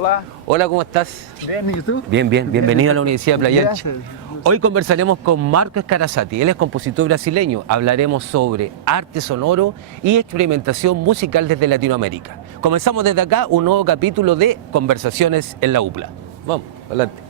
Hola. Hola, ¿cómo estás? Bien, ¿y tú? Bien, bien. Bienvenido a la Universidad de Playa Ancha. Gracias. Hoy conversaremos con Marco Escarazati. Él es compositor brasileño. Hablaremos sobre arte sonoro y experimentación musical desde Latinoamérica. Comenzamos desde acá un nuevo capítulo de Conversaciones en la UPLA. Vamos, adelante.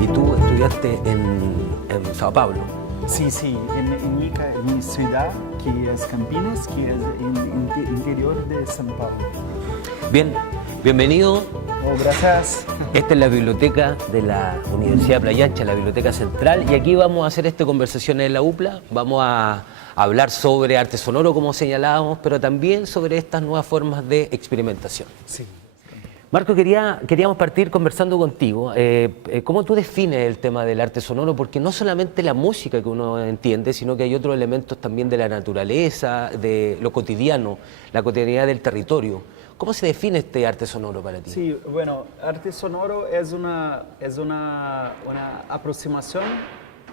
Y tú estudiaste en Sao Paulo. Sí, sí, en Ica, en mi ciudad, que es Campinas, que es en interior de São Paulo. Bien, bienvenido. Oh, gracias. Esta es la biblioteca de la Universidad de Playa Ancha, la biblioteca central, y aquí vamos a hacer esta conversación en la UPLA. Vamos a hablar sobre arte sonoro, como señalábamos, pero también sobre estas nuevas formas de experimentación. Sí. Marco, queríamos partir conversando contigo. ¿Cómo tú defines el tema del arte sonoro? Porque no solamente la música que uno entiende, sino que hay otros elementos también de la naturaleza, de lo cotidiano, la cotidianidad del territorio. ¿Cómo se define este arte sonoro para ti? Sí, bueno, arte sonoro es una aproximación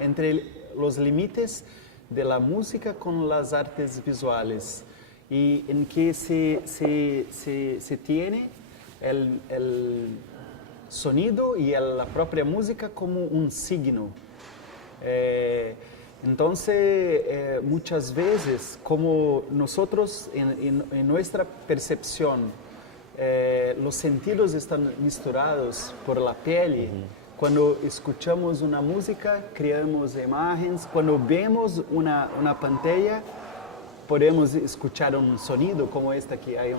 entre los límites de la música con las artes visuales y en que se tiene el sonido y la propia música como un signo. Entonces, muchas veces, como nosotros en nuestra percepción, los sentidos están misturados por la piel. Cuando escuchamos una música, creamos imágenes. Cuando vemos una pantalla, podemos escuchar un sonido como esta, que hay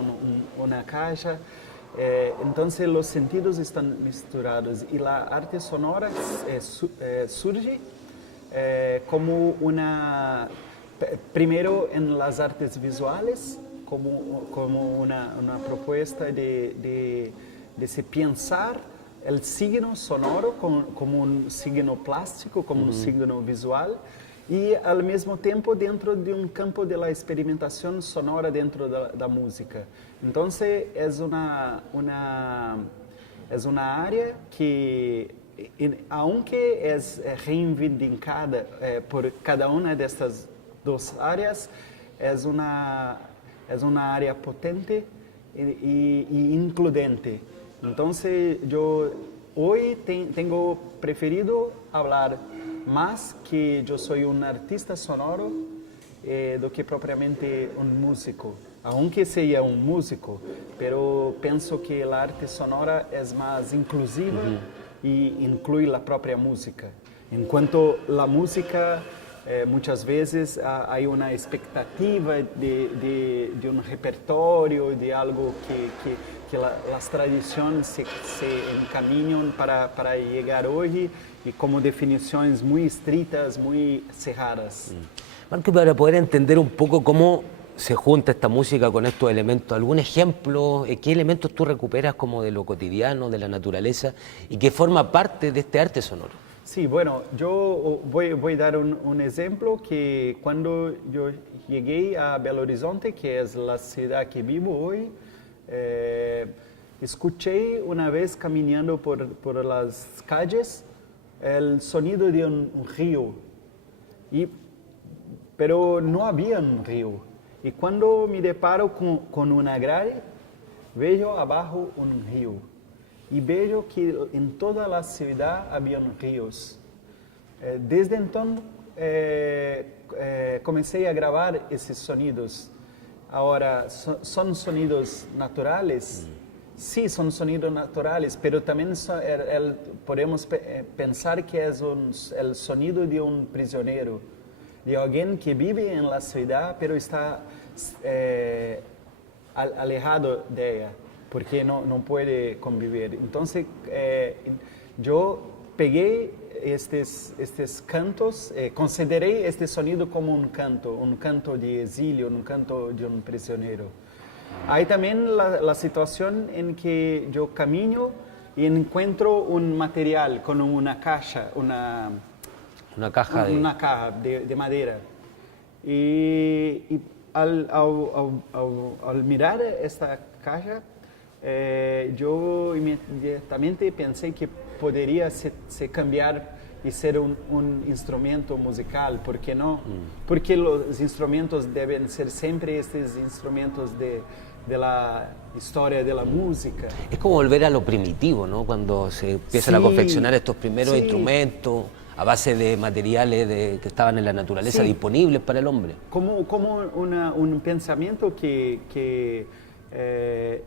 una caja. Entonces los sentidos están misturados y la arte sonora surge como primero en las artes visuales, como una propuesta de se pensar el signo sonoro como un signo plástico, como un signo visual, y al mismo tiempo dentro de un campo de la experimentación sonora dentro de la música. Entonces es una área que, aunque es reivindicada por cada una de estas dos áreas, es una área potente y incluyente. Entonces yo hoy tengo preferido hablar más que yo soy un artista sonoro do que propiamente un músico, aunque sea un músico, pero pienso que la arte sonora es más inclusiva y incluye la propia música. En cuanto la música, muchas veces hay una expectativa de un repertorio, de algo que las tradiciones se encaminan para llegar hoy, y como definiciones muy estrictas, muy cerradas. Marco, para poder entender un poco cómo se junta esta música con estos elementos, ¿algún ejemplo? ¿Qué elementos tú recuperas como de lo cotidiano, de la naturaleza, y que forma parte de este arte sonoro? Sí, bueno, yo voy a dar un ejemplo que cuando yo llegué a Belo Horizonte, que es la ciudad que vivo hoy, escuché una vez caminando por las calles el sonido de un río, pero no había un río. Y cuando me deparo con una grade, veo abajo un río. Y veo que en toda la ciudad habían ríos. Desde entonces comencé a grabar esos sonidos. Ahora, ¿son sonidos naturales? Sí, son sonidos naturales, pero también podemos pensar que es el sonido de un prisionero, de alguien que vive en la ciudad, pero está alejado de ella, porque no puede convivir. Entonces, yo pegué estos cantos, consideré este sonido como un canto de exilio, un canto de un prisionero. Hay también la situación en que yo camino y encuentro un material con una caja, Una caja de... una caja de madera. Y al mirar esta caja, yo inmediatamente pensé que podría se cambiar y ser un instrumento musical, ¿por qué no? Porque los instrumentos deben ser siempre estos instrumentos de la historia de la música. Es como volver a lo primitivo, ¿no? Cuando se empiezan a Sí, confeccionar estos primeros sí. instrumentos a base de materiales que estaban en la naturaleza Sí. disponibles para el hombre. Como un pensamiento que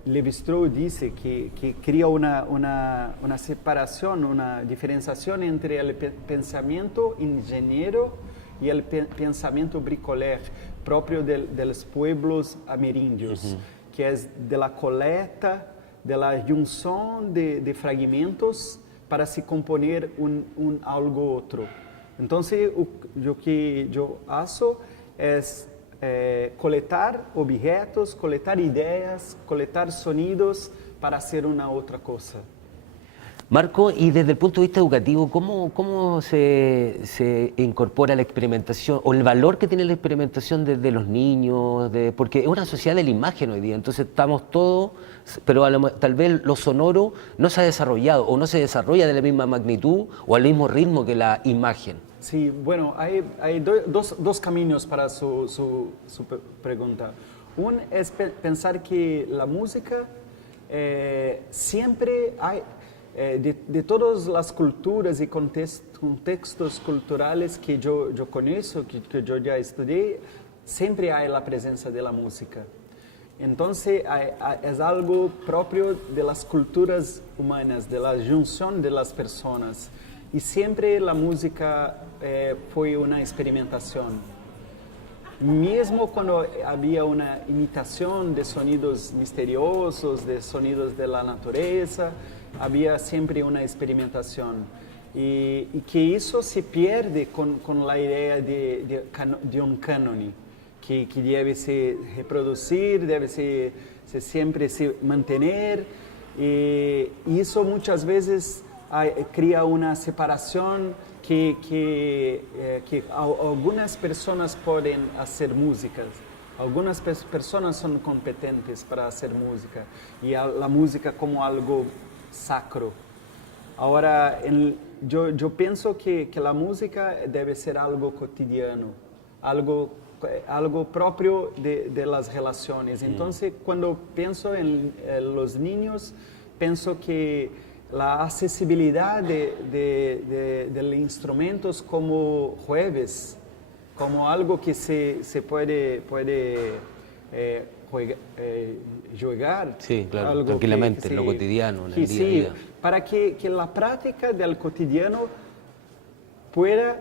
Lévi-Strauss dice que crea una separación, una diferenciación entre el pensamiento ingeniero y el pensamiento bricoleur propio de los pueblos amerindios, que es de la colecta, de la junción de fragmentos para se componer algo otro. Entonces, lo que yo hago es coletar objetos, coletar ideas, coletar sonidos para hacer una otra cosa. Marco, y desde el punto de vista educativo, ¿cómo se incorpora la experimentación o el valor que tiene la experimentación desde los niños? Porque es una sociedad de la imagen hoy día, entonces estamos todos, pero tal vez lo sonoro no se ha desarrollado o no se desarrolla de la misma magnitud o al mismo ritmo que la imagen. Sí, bueno, hay dos caminos para su pregunta. Uno es pensar que la música siempre hay... de todas las culturas y contextos culturales que yo conozco, que yo ya estudié, siempre hay la presencia de la música. Entonces, es algo propio de las culturas humanas, de la junción de las personas. Y siempre la música fue una experimentación. Mesmo quando havia uma imitação de sonidos misteriosos, de sonidos da natureza, havia sempre uma experimentação. E que isso se perde com a ideia de um cânone, que deve se reproduzir, deve se sempre se manter. E isso muitas vezes cria uma separação que algumas pessoas podem fazer músicas, algumas pessoas são competentes para fazer música e a música como algo sacro. Agora, eu penso que a música deve ser algo cotidiano, algo próprio de las relações. Então, quando penso em los niños, penso que la accesibilidad de instrumentos como jueves, como algo que se puede jugar. Sí, claro, algo tranquilamente, en lo cotidiano, en el día a sí, día. para que la práctica del cotidiano pueda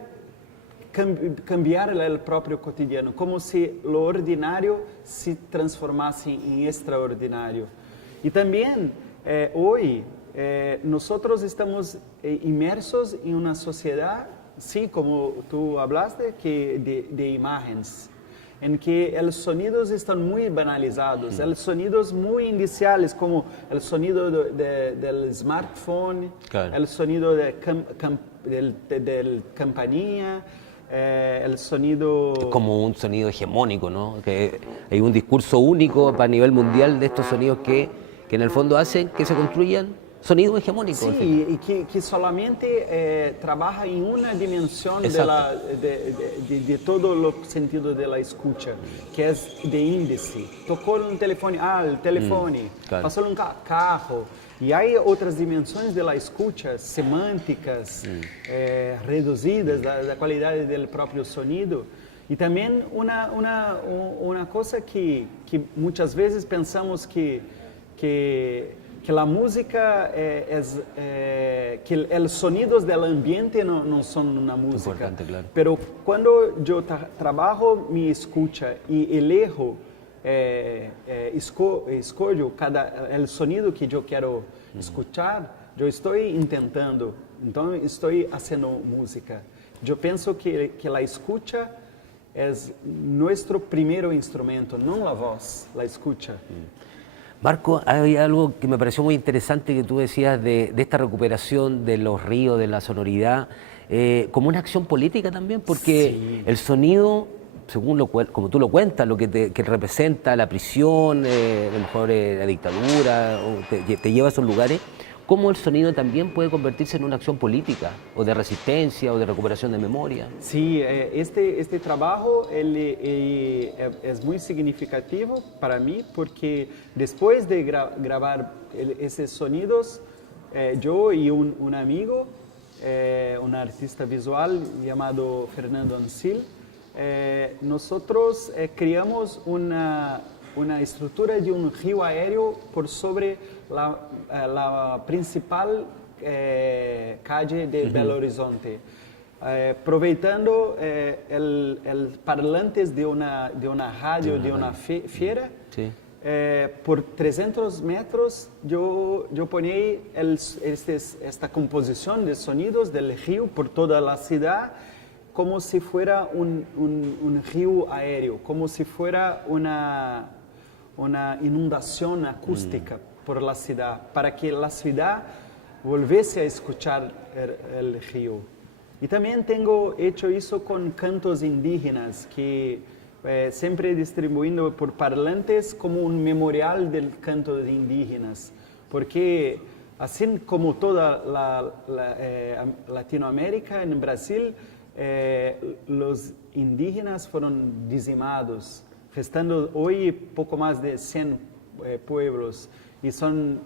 cambiar el propio cotidiano, como si lo ordinario se transformase en extraordinario. Y también hoy nosotros estamos inmersos en una sociedad, sí, como tú hablaste, de imágenes, en que los sonidos están muy banalizados, los sonidos muy iniciales, como el sonido del smartphone, claro. El sonido del campanilla, el sonido... Es como un sonido hegemónico, ¿no? Que hay un discurso único a nivel mundial de estos sonidos que en el fondo hacen que se construyan sonidos hegemónicos. Sí, y que solamente trabaja en una dimensión de todo lo sentido de la escucha, que es de índice. Tocó un teléfono, el teléfono, claro. pasó un carro. Y hay otras dimensiones de la escucha, semánticas, reducidas, da calidad del propio sonido. Y también una cosa que muchas veces pensamos que la música que los sonidos del ambiente no son una música. Importante, claro. Pero cuando yo trabajo mi escucha y elijo, escolho el sonido que yo quiero escuchar, yo estoy intentando, entonces estoy haciendo música. Yo pienso que la escucha es nuestro primer instrumento, no la voz, la escucha. Marco, hay algo que me pareció muy interesante que tú decías de esta recuperación de los ríos, de la sonoridad, como una acción política también, porque Sí. el sonido, según como tú lo cuentas, lo que representa la prisión, a lo mejor la dictadura, o te lleva a esos lugares, cómo el sonido también puede convertirse en una acción política, o de resistencia, o de recuperación de memoria. Sí, este trabajo es muy significativo para mí porque después de grabar esos sonidos, yo y un amigo, un artista visual llamado Fernando Ancil, nosotros creamos una estructura de un río aéreo por sobre la principal calle de Belo Horizonte. Aproveitando el parlantes de una radio, de una feira, Sí. por 300 metros yo ponía esta composición de sonidos del río por toda la ciudad como si fuera un río aéreo, como si fuera una inundación acústica por la ciudad, para que la ciudad volviese a escuchar el río. Y también tengo hecho eso con cantos indígenas, que siempre distribuyendo por parlantes como un memorial del canto de indígenas, porque así como toda Latinoamérica, en Brasil, los indígenas fueron dizimados, restando hoy poco más de 100 pueblos, y son...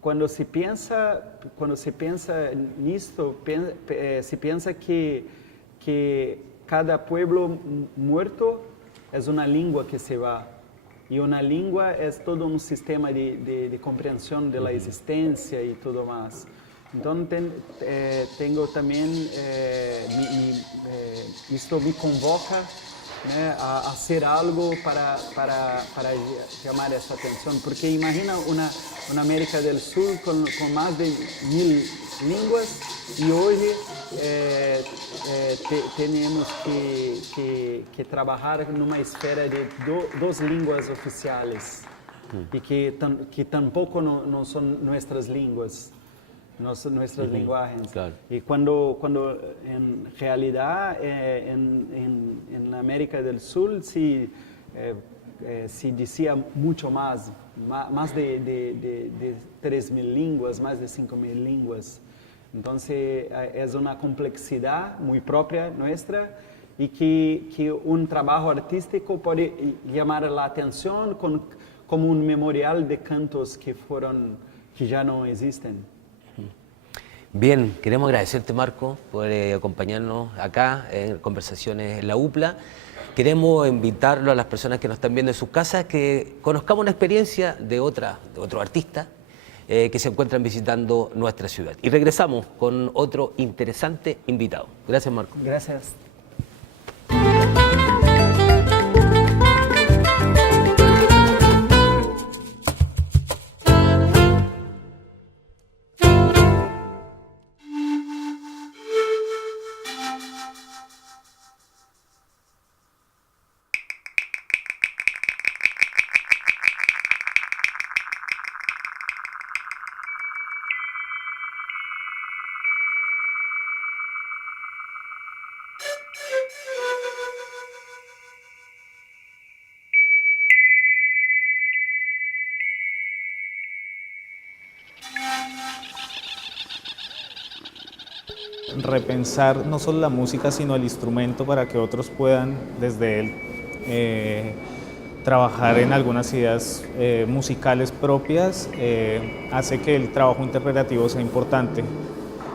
Cuando se piensa en esto, se piensa que cada pueblo muerto es una lengua que se va. Y una lengua es todo un sistema de comprensión de la existencia y todo más. Entonces, tengo también, esto me convoca, né, a hacer algo para llamar esa atención. Porque imagina una América del Sur con más de 1000 lenguas y hoy tenemos que trabajar en una esfera de dos lenguas oficiales y que tampoco no son nuestras lenguas. Nuestros lenguajes. Claro. Y cuando en realidad en América del Sur se decía mucho más de 3.000 lenguas, más de 5.000 lenguas. Entonces es una complejidad muy propia nuestra y que un trabajo artístico puede llamar la atención como un memorial de cantos que ya no existen. Bien, queremos agradecerte, Marco, por acompañarnos acá en Conversaciones en la UPLA. Queremos invitarlo a las personas que nos están viendo en sus casas que conozcamos una experiencia de otro artista que se encuentran visitando nuestra ciudad. Y regresamos con otro interesante invitado. Gracias, Marco. Gracias. Repensar no solo la música, sino el instrumento para que otros puedan desde él trabajar en algunas ideas musicales propias, hace que el trabajo interpretativo sea importante.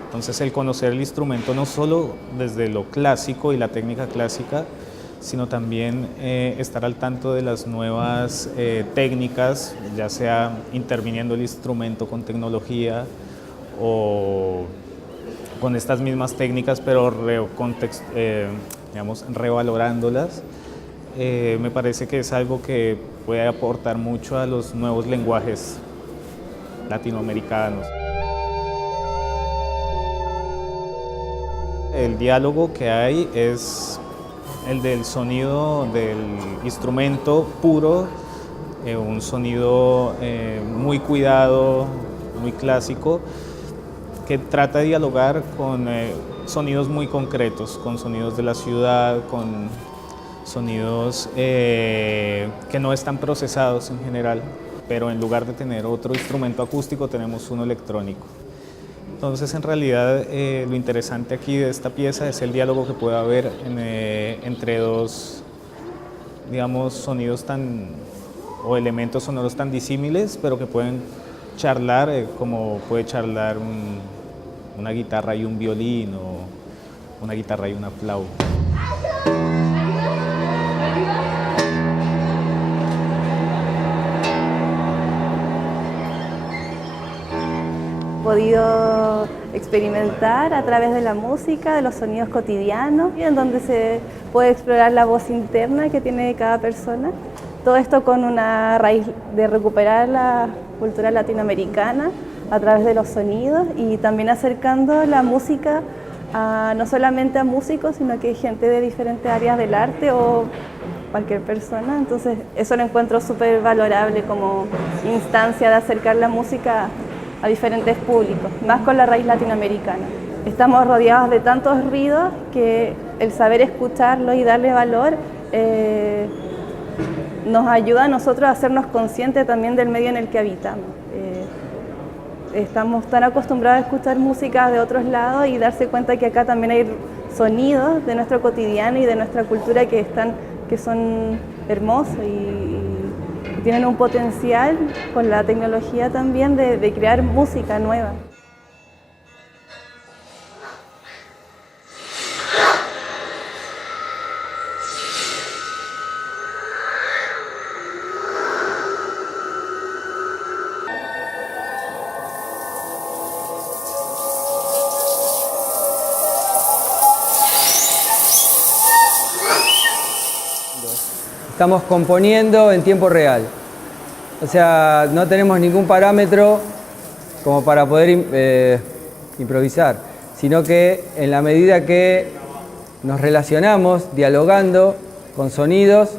Entonces el conocer el instrumento no solo desde lo clásico y la técnica clásica, sino también estar al tanto de las nuevas técnicas, ya sea interviniendo el instrumento con tecnología o con estas mismas técnicas, pero revalorándolas. Me parece que es algo que puede aportar mucho a los nuevos lenguajes latinoamericanos. El diálogo que hay es el del sonido del instrumento puro un sonido muy cuidado, muy clásico, que trata de dialogar con sonidos muy concretos, con sonidos de la ciudad, con sonidos que no están procesados en general, pero en lugar de tener otro instrumento acústico tenemos uno electrónico. Entonces, en realidad, lo interesante aquí de esta pieza es el diálogo que puede haber entre dos, digamos, sonidos o elementos sonoros tan disímiles, pero que pueden charlar, como puede charlar una guitarra y un violín, o una guitarra y una flauta. Podido experimentar a través de la música, de los sonidos cotidianos, en donde se puede explorar la voz interna que tiene cada persona. Todo esto con una raíz de recuperar la cultura latinoamericana a través de los sonidos y también acercando la música no solamente a músicos, sino que gente de diferentes áreas del arte o cualquier persona. Entonces eso lo encuentro súper valorable como instancia de acercar la música a diferentes públicos, más con la raíz latinoamericana. Estamos rodeados de tantos ruidos que el saber escucharlos y darle valor nos ayuda a nosotros a hacernos conscientes también del medio en el que habitamos. Estamos tan acostumbrados a escuchar música de otros lados y darse cuenta que acá también hay sonidos de nuestro cotidiano y de nuestra cultura que son hermosos y tienen un potencial con la tecnología también de crear música nueva. Estamos componiendo en tiempo real. O sea, no tenemos ningún parámetro como para poder improvisar, sino que en la medida que nos relacionamos, dialogando con sonidos,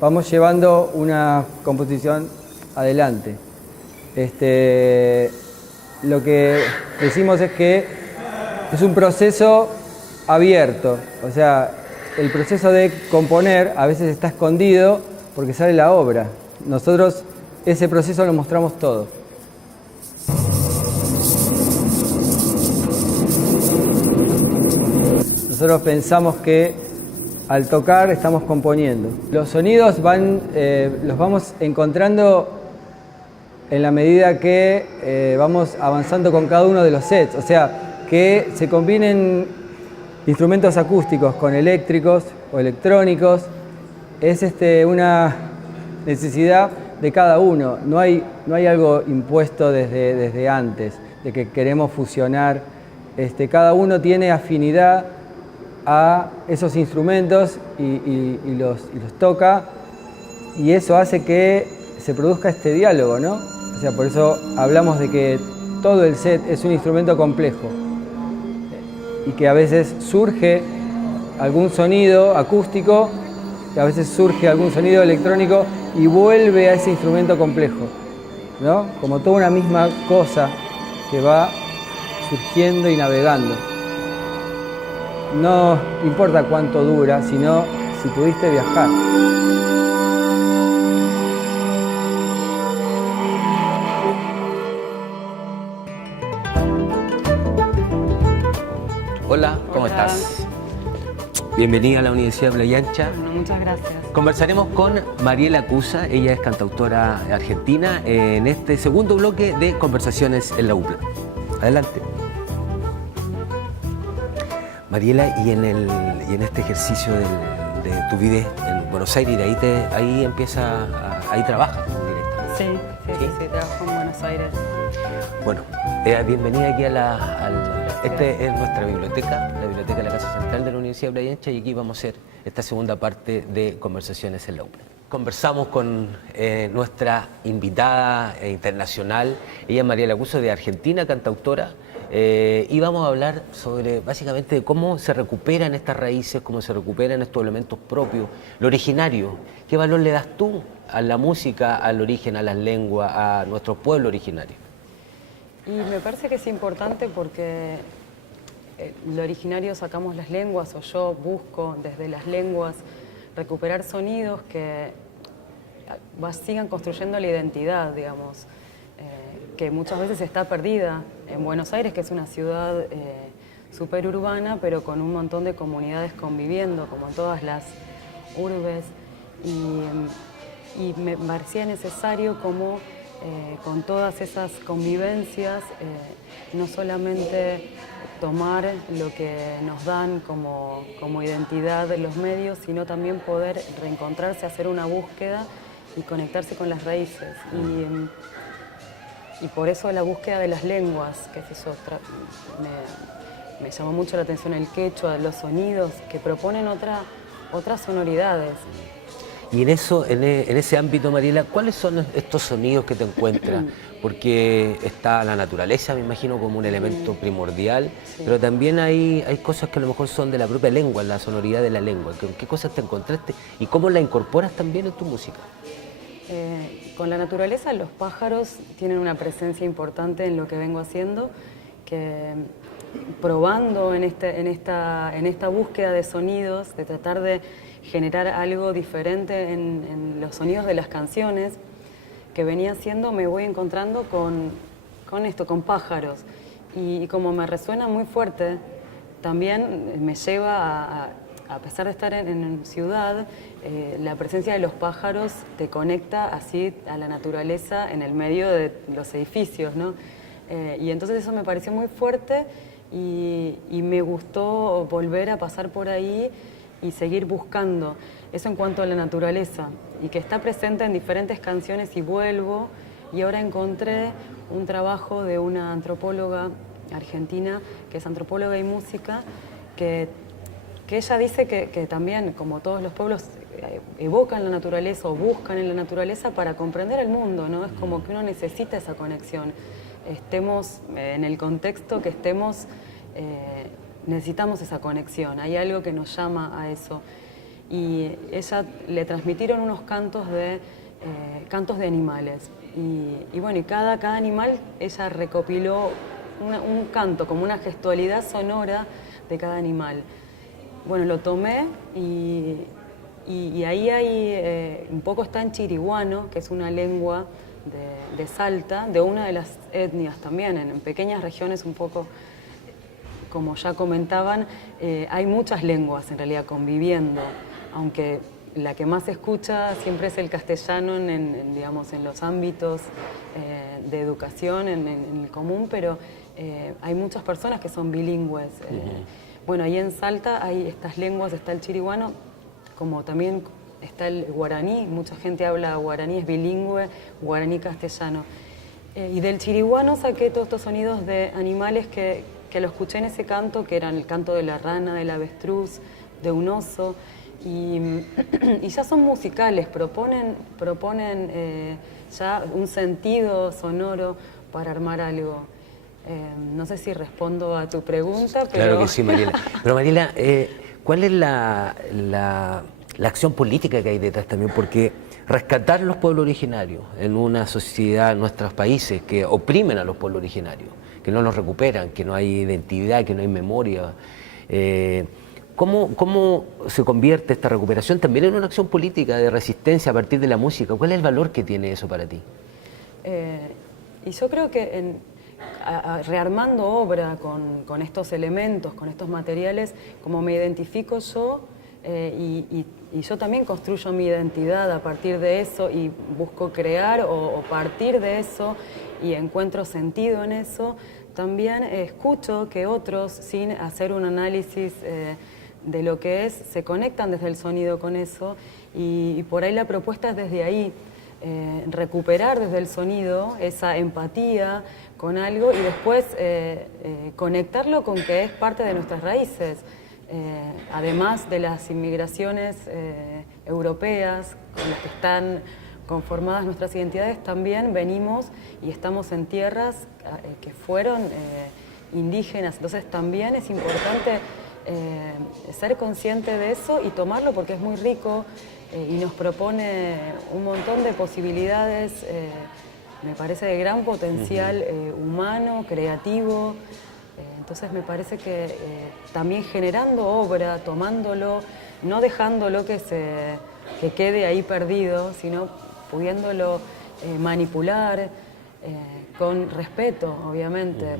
vamos llevando una composición adelante. Lo que decimos es que es un proceso abierto, o sea, el proceso de componer a veces está escondido porque sale la obra. Nosotros ese proceso lo mostramos todo. Nosotros pensamos que al tocar estamos componiendo. Los sonidos los vamos encontrando en la medida que vamos avanzando con cada uno de los sets. O sea, que se combinen instrumentos acústicos con eléctricos o electrónicos es una necesidad de cada uno. No hay algo impuesto desde antes, de que queremos fusionar. Cada uno tiene afinidad a esos instrumentos y los toca, y eso hace que se produzca este diálogo, ¿no? O sea, por eso hablamos de que todo el set es un instrumento complejo y que a veces surge algún sonido acústico, y a veces surge algún sonido electrónico y vuelve a ese instrumento complejo, ¿no? Como toda una misma cosa que va surgiendo y navegando. No importa cuánto dura, sino si pudiste viajar. Hola, ¿cómo estás? Bienvenida a la Universidad de Playa Ancha. Bueno, muchas gracias. Conversaremos con Mariela Cusa, ella es cantautora argentina, en este segundo bloque de Conversaciones en la UPLA. Adelante. Mariela, y en este ejercicio de tu vida en Buenos Aires, y de ahí ahí trabajas directamente. Sí, trabajo en Buenos Aires. Bueno, bienvenida aquí Este es nuestra biblioteca, la biblioteca de la Casa Central de la Universidad de Playa Ancha, y aquí vamos a hacer esta segunda parte de Conversaciones en la UPLA. conversamos con nuestra invitada internacional, ella es Mariela Cuso de Argentina, cantautora, y vamos a hablar sobre básicamente de cómo se recuperan estas raíces, cómo se recuperan estos elementos propios, lo originario. ¿Qué valor le das tú a la música, al origen, a las lenguas, a nuestro pueblo originario? Y me parece que es importante porque lo originario sacamos las lenguas, o yo busco desde las lenguas recuperar sonidos que sigan construyendo la identidad, digamos, que muchas veces está perdida en Buenos Aires, que es una ciudad súper urbana, pero con un montón de comunidades conviviendo, como en todas las urbes, y me parecía necesario como con todas esas convivencias, no solamente tomar lo que nos dan como identidad de los medios, sino también poder reencontrarse, hacer una búsqueda y conectarse con las raíces. Y por eso la búsqueda de las lenguas, que es eso, me llamó mucho la atención el quechua, los sonidos que proponen otras sonoridades. Y en ese ámbito, Mariela, ¿cuáles son estos sonidos que te encuentras? Porque está la naturaleza, me imagino, como un elemento primordial, sí, pero también hay cosas que a lo mejor son de la propia lengua, la sonoridad de la lengua. ¿Qué cosas te encontraste y cómo la incorporas también en tu música? Con la naturaleza, los pájaros tienen una presencia importante en lo que vengo haciendo, que probando en esta búsqueda de sonidos, de tratar de generar algo diferente en los sonidos de las canciones que venía haciendo, me voy encontrando con pájaros. Y como me resuena muy fuerte, también me lleva a pesar de estar en ciudad, la presencia de los pájaros te conecta así a la naturaleza en el medio de los edificios, ¿no? Y entonces eso me pareció muy fuerte y me gustó volver a pasar por ahí y seguir buscando. Eso en cuanto a la naturaleza, y que está presente en diferentes canciones, y vuelvo, y ahora encontré un trabajo de una antropóloga argentina, que es antropóloga y música, que ella dice que también, como todos los pueblos, evocan la naturaleza o buscan en la naturaleza para comprender el mundo, ¿no? Es como que uno necesita esa conexión. Estemos en el contexto que estemos, necesitamos esa conexión, hay algo que nos llama a eso. Y ella le transmitieron unos cantos de animales. Y bueno, y cada animal, ella recopiló un canto, como una gestualidad sonora de cada animal. Bueno, lo tomé y ahí hay, un poco está en chiriguano, que es una lengua de Salta, de una de las etnias también, en pequeñas regiones un poco, como ya comentaban, hay muchas lenguas en realidad conviviendo, aunque la que más se escucha siempre es el castellano digamos, en los ámbitos de educación, en el común, pero hay muchas personas que son bilingües. Bueno, ahí en Salta hay estas lenguas, está el chiriguano, como también está el guaraní, mucha gente habla guaraní, es bilingüe, guaraní-castellano. Y del chiriguano saqué todos estos sonidos de animales que lo escuché en ese canto, que eran el canto de la rana, del avestruz, de un oso, y ya son musicales, proponen ya un sentido sonoro para armar algo. No sé si respondo a tu pregunta, pero... Claro que sí, Mariela. Pero Mariela, ¿cuál es la acción política que hay detrás también? Porque rescatar los pueblos originarios en una sociedad, en nuestros países, que oprimen a los pueblos originarios, que no los recuperan, que no hay identidad, que no hay memoria. ¿Cómo se convierte esta recuperación también en una acción política de resistencia a partir de la música? ¿Cuál es el valor que tiene eso para ti? Y yo creo que rearmando obra con estos elementos, con estos materiales, como me identifico yo, y yo también construyo mi identidad a partir de eso y busco crear o partir de eso y encuentro sentido en eso, también escucho que otros, sin hacer un análisis de lo que es, se conectan desde el sonido con eso y por ahí la propuesta es desde ahí, recuperar desde el sonido esa empatía con algo y después conectarlo con que es parte de nuestras raíces. Además de las inmigraciones europeas con las que están conformadas nuestras identidades, también venimos y estamos en tierras que fueron indígenas. Entonces también es importante ser consciente de eso y tomarlo porque es muy rico y nos propone un montón de posibilidades, me parece de gran potencial humano, creativo. Entonces me parece que también generando obra, tomándolo, no dejándolo que quede ahí perdido, sino pudiéndolo manipular con respeto, obviamente.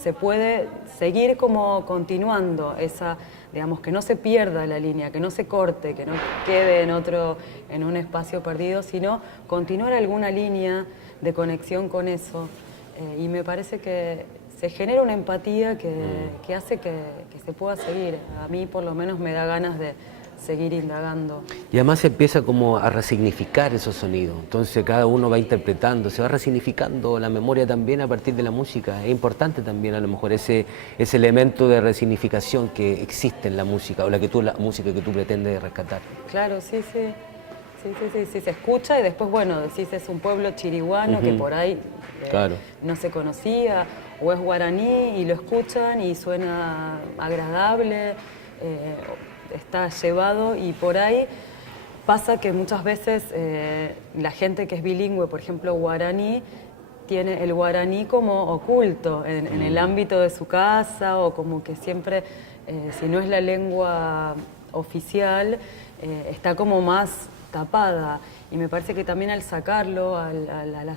Se puede seguir como continuando esa, digamos, que no se pierda la línea, que no se corte, que no quede en un espacio perdido, sino continuar alguna línea de conexión con eso. Y me parece que se genera una empatía que hace que se pueda seguir. A mí por lo menos me da ganas de seguir indagando. Y además se empieza como a resignificar esos sonidos, entonces cada uno va interpretando, se va resignificando la memoria también a partir de la música. Es importante también a lo mejor ese elemento de resignificación que existe en la música o la música que tú pretendes rescatar. Claro, sí, se escucha y después, bueno, decís es un pueblo chiriguano que por ahí claro, no se conocía, o es guaraní y lo escuchan y suena agradable, está llevado, y por ahí pasa que muchas veces la gente que es bilingüe, por ejemplo guaraní, tiene el guaraní como oculto en el ámbito de su casa, o como que siempre, si no es la lengua oficial, está como más tapada. Y me parece que también al sacarlo, al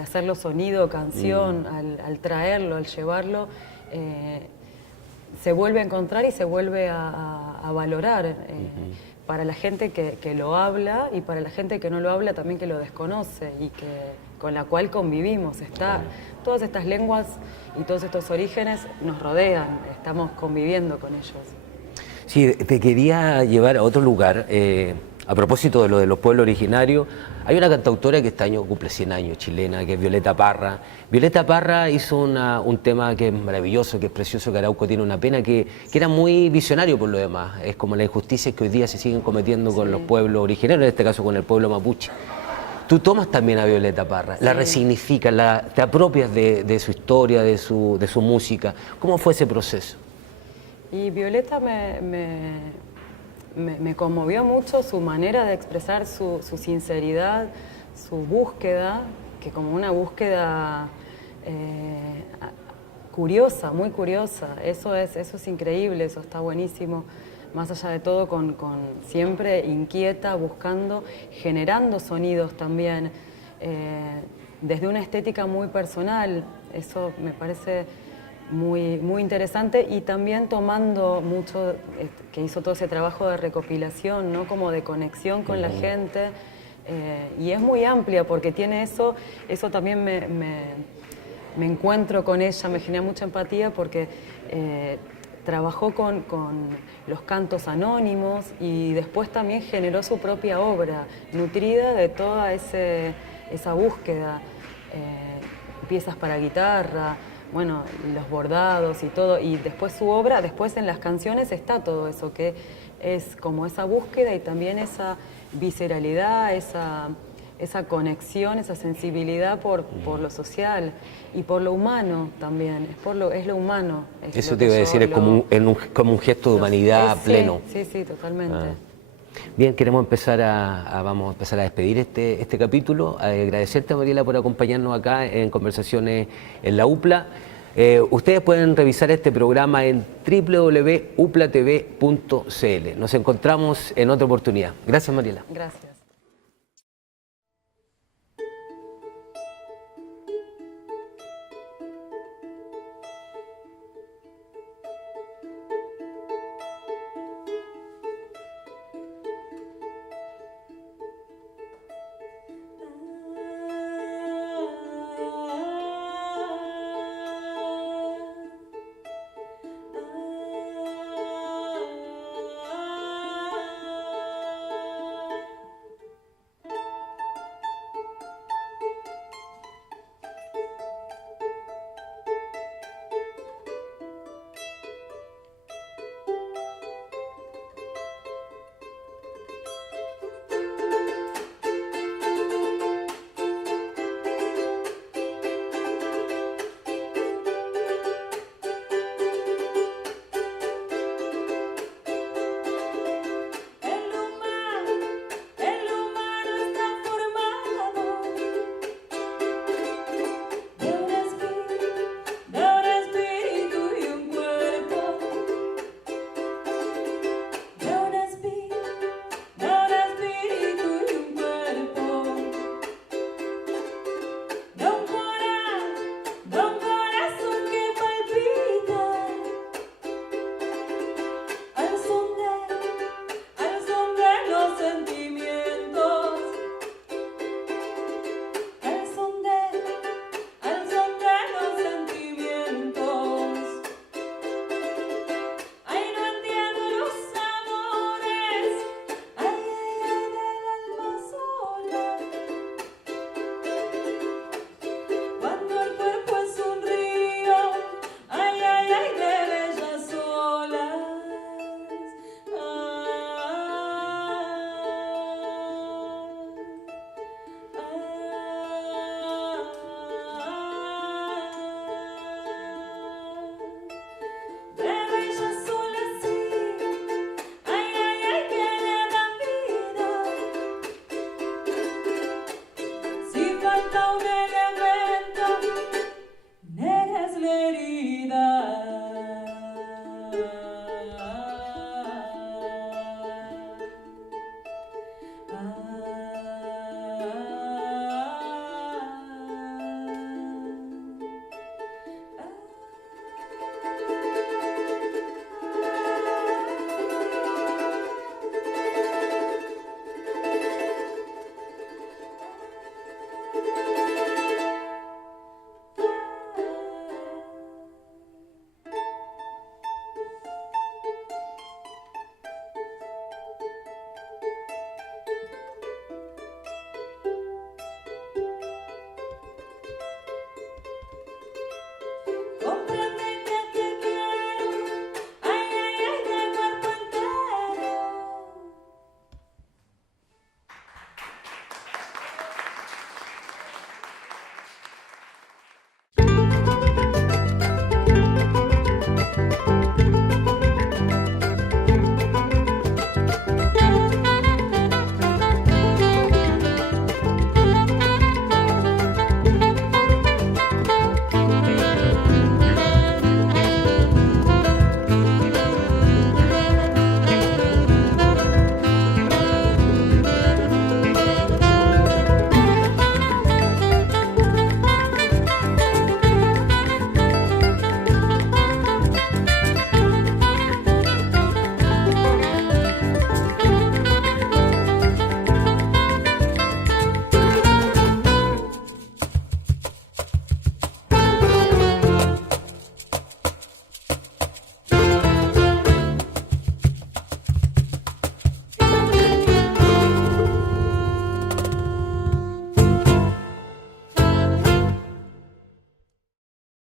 hacerlo sonido, canción, al traerlo, al llevarlo, se vuelve a encontrar y se vuelve a valorar para la gente que lo habla y para la gente que no lo habla también, que lo desconoce y con la cual convivimos. Todas estas lenguas y todos estos orígenes nos rodean, estamos conviviendo con ellos. Sí, te quería llevar a otro lugar. A propósito de lo de los pueblos originarios, hay una cantautora que este año cumple 100 años, chilena, que es Violeta Parra. Violeta Parra hizo un tema que es maravilloso, que es precioso, que Arauco tiene una pena, que era muy visionario por lo demás. Es como las injusticias que hoy día se siguen cometiendo con los pueblos originarios, en este caso con el pueblo mapuche. Tú tomas también a Violeta Parra, la resignificas, te apropias de su historia, de su música. ¿Cómo fue ese proceso? Y Violeta me conmovió mucho su manera de expresar su sinceridad, su búsqueda, que como una búsqueda curiosa, muy curiosa. Eso es increíble, eso está buenísimo. Más allá de todo, con siempre inquieta, buscando, generando sonidos también, desde una estética muy personal. Eso me parece muy interesante, y también tomando mucho, que hizo todo ese trabajo de recopilación, ¿no? Como de conexión con la gente, y es muy amplia porque tiene eso también me encuentro con ella, me genera mucha empatía porque trabajó con los cantos anónimos y después también generó su propia obra, nutrida de toda esa búsqueda, piezas para guitarra, bueno, los bordados y todo, y después su obra, después en las canciones está todo eso, que es como esa búsqueda y también esa visceralidad, esa conexión, esa sensibilidad por lo social y por lo humano también, es lo humano. Eso te iba a decir, es como un gesto de humanidad pleno. Sí, totalmente. Bien, queremos vamos a empezar a despedir este capítulo. Agradecerte, Mariela, por acompañarnos acá en Conversaciones en la UPLA. Ustedes pueden revisar este programa en www.uplatv.cl. Nos encontramos en otra oportunidad. Gracias, Mariela. Gracias.